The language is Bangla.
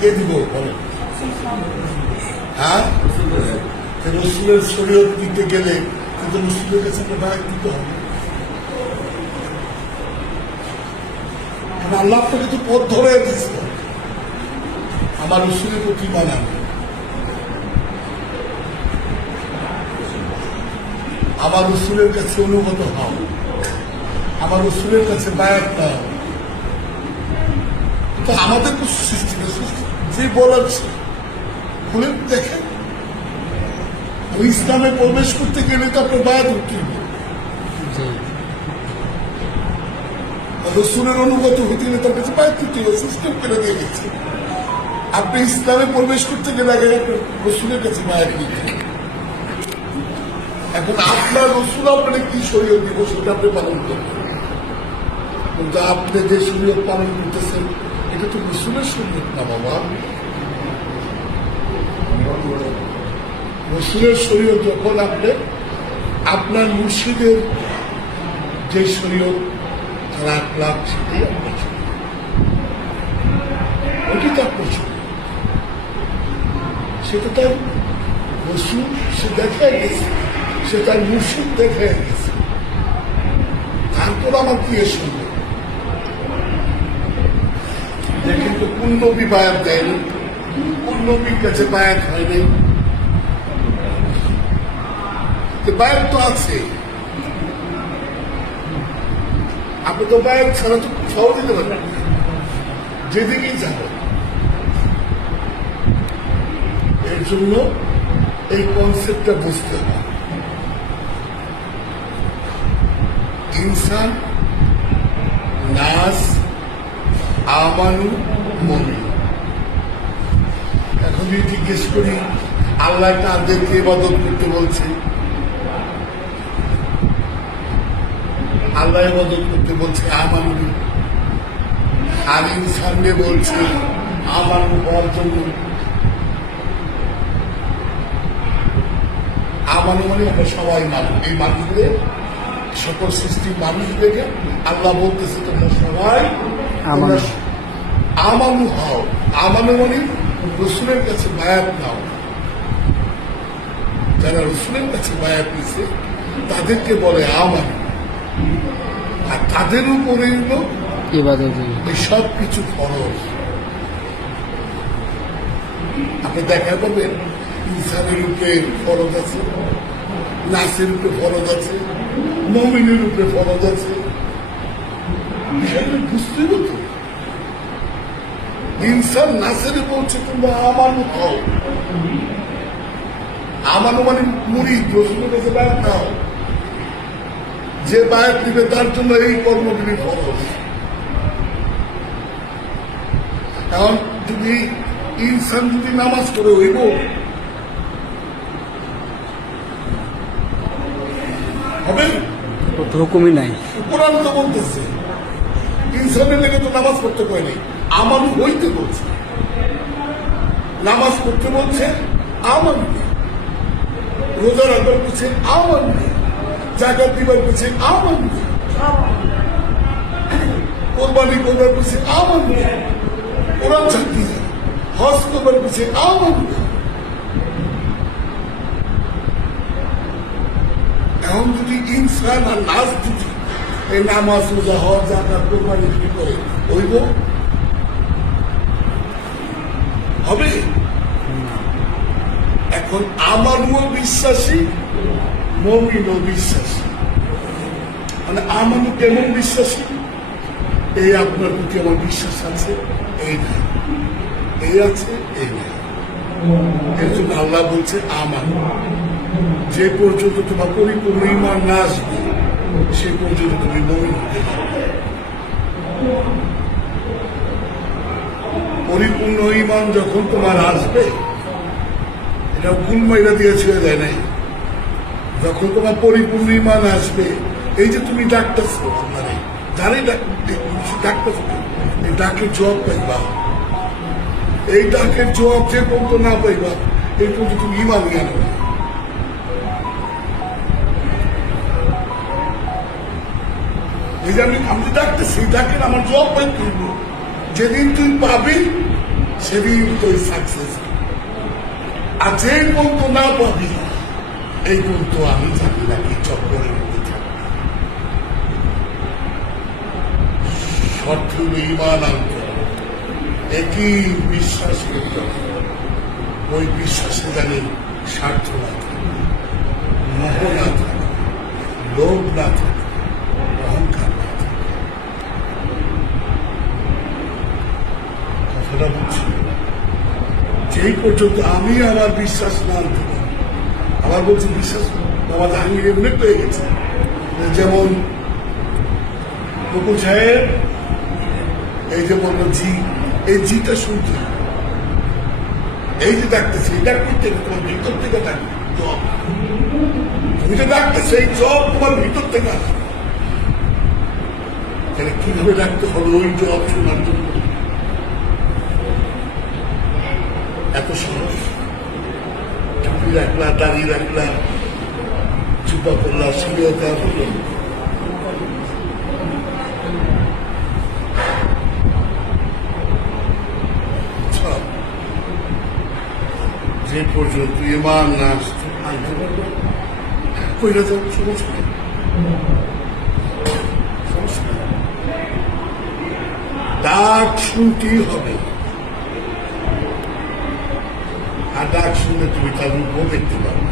কে দিব? হ্যাঁ? রসুলের শরীয়ত দিতে গেলে কিন্তু রসুলের কাছে একটা দিতে হবে। আল্লাহ আপনাকে তো পথ ধরে দিচ্ছে আমার রসুলের প্রতি মানান আমার রসুলের কাছে অনুগত হও। আমার রসুলের কাছে বায়াত নাও তো আমাদের তো সৃষ্টি না, সৃষ্টি যে বলার সে। খুলে দেখেন ওই ইসলামে প্রবেশ করতে গেলে তো আপনার উঠতে হবে। রসুলের অনুগত হইতে গেলে তার কাছে উঠতে সিস্টেম করে দিয়ে গেছে আপনি ইসলামে প্রবেশ করতে গেলে আগে রসুলের কাছে বায়াত নিতে এখন আপনার রসুল আপনাকে কি শরীয়ত দিব সেটা আপনি পালন করবেন কিন্তু আপনি যে শরীয়ত পালন করতেছেন এটা তো রসুলের শরীয়ত না বাবা। রসুলের শরীয়ত যখন আপনি আপনার মুর্শিদের যে শরীয়ত তারা লাভ সেটাই আপনার। ওটি তো আপনার। সেটা তার রসুল সে দেখা গেছে। সে তার মুর্শিদ দেখা গেছে। তারপর আমার প্রিয় সঙ্গে দেখেন তো কোন নবী বায়াত দেয়নি কোন নবীর কাছে বায়াত হয়নি তো বায়াত তো আছে আপনি তো বায়াত ছাড়া তো কোথাও দিতে পারবেন। যেদিকেই যাবেন এর জন্য এই কনসেপ্টটা বুঝতে হবে ইনসান নাস আমানু মমি এখন যদি জিজ্ঞেস করি, আল্লাহ তাদেরকে ইবাদত করতে বলছে। আল্লাহ ইবাদত করতে বলছে আমানু আর ইনসানকে বলছে হওয়ার জন্য। আমানু মানে আমরা সবাই মানুষ। এই মানুষদের সকল সৃষ্টির মানুষদেরকে আল্লাহ বলতেছে তোমরা সবাই তোমরা আমানু। হও। আমানু মানে রসুলের কাছে বায়াত নাও। যারা রসুলের কাছে বায়াত নিছে তাদেরকে বলে আমানু আর তাদের উপরে এই সব কিছু খরচ আপনি দেখা পাবেন ইনসানের উপরে ফরজ আছে নাচের উপরে ফরজ আছে মমিনের উপরে ফরজ আছে। বিষয়টা বুঝতে হতো ইনসান নাচের বলছে তোমরা আমানু হও আমানু মানে মুড়ি রসুলের কাছে বায়াত নাও যে বায়াত নিবে তার জন্য এই কর্মগুলি ফরজ। এখন যদি ইনসান যদি নামাজ পড়ে হইব? হবে? হুকুমই নাই। কোরআন তো বলতেছে ইনসানের লেগে তো নামাজ পড়তে কয় নাই। আমার হইতে বলছে। নামাজ পড়তে বলছে আমার রোজা রাখবার বলছে আমার জাকাত দিবার বলছে আমার কোরবানি করবার বলছে আমার কোরআন ছাড়তে হজ করবার বলছে আমার এখন যদি ইনসান আর নাচ যদি, এই নামাজ, রোজা, হজ, জাকাত, কোরবানি করে, হইব? হবে? এখন আমারও বিশ্বাসী মমিনও বিশ্বাসী। মানে আমারও কেমন বিশ্বাসী? এই আপনার প্রতি আমার বিশ্বাস আছে, এই নাই এই আছে, এই নাই এর আল্লাহ বলছে, আমার। যে পর্যন্ত তোমার পরিপূর্ণ ইমান না আসবে, সে পর্যন্ত তুমি মমিন হতে পারবে। পরিপূর্ণ ইমান যখন তোমার আসবে, এটা ভুল মাইরা দিয়ে ছেড়ে দেয় নাই। যখন তোমার পরিপূর্ণ ইমান আসবে, এই যে তুমি ডাক্তার মানে জানি ডাক্তার এই ডাকের জবাব পাইবা। এই ডাকের জবাব যে পর্যন্ত না পাইবা, এই পর্যন্ত তুমি ইমান জ্ঞান এই যে আমি আমি ডাকতেছি ডাকের আমার জবাব পাইতে হইব। যেদিন তুই পাবি, সেদিন তুই সাকসেস আর যে পর্যন্ত না পাবি, এই পর্যন্ত আমি জানি না কি চক্করের মধ্যে থাকবি। সঠিক ইমান আনতে একই বিশ্বাস করতে ওই বিশ্বাসে জানি স্বার্থ না থাকে মোহ না থাকে, লোভ না থাকে অহংকার না থাকে বলছি যেই পর্যন্ত আমি আমার বিশ্বাস না আনতে পারি আমার বলছি বিশ্বাস বাবা জাহাঙ্গীর এমনি পেয়ে গেছে। যেমন বকুল সাহেব, এই যে বলল জি, এই জিটা শুনতে এই যে ডাকতেছে, এই ডাক করতে তোমার ভিতর থেকে ডাকবে তুমি তো ডাকতেছে, এই জব তোমার ভিতর থেকে আসবে। কীভাবে ডাকতে হবে? ওই জব শোনার জন্য। এত সহজ টুপি রাখলা দাঁড়িয়ে রাখলা, চুপা করলা সিরিয়া দেওয়া হলো। সব যে পর্যন্ত ইমান না আনতে পারবে কইরা ডাক শুনতেই হবে। আর ডাক শুনলে তুমি রূপও দেখতে পারবে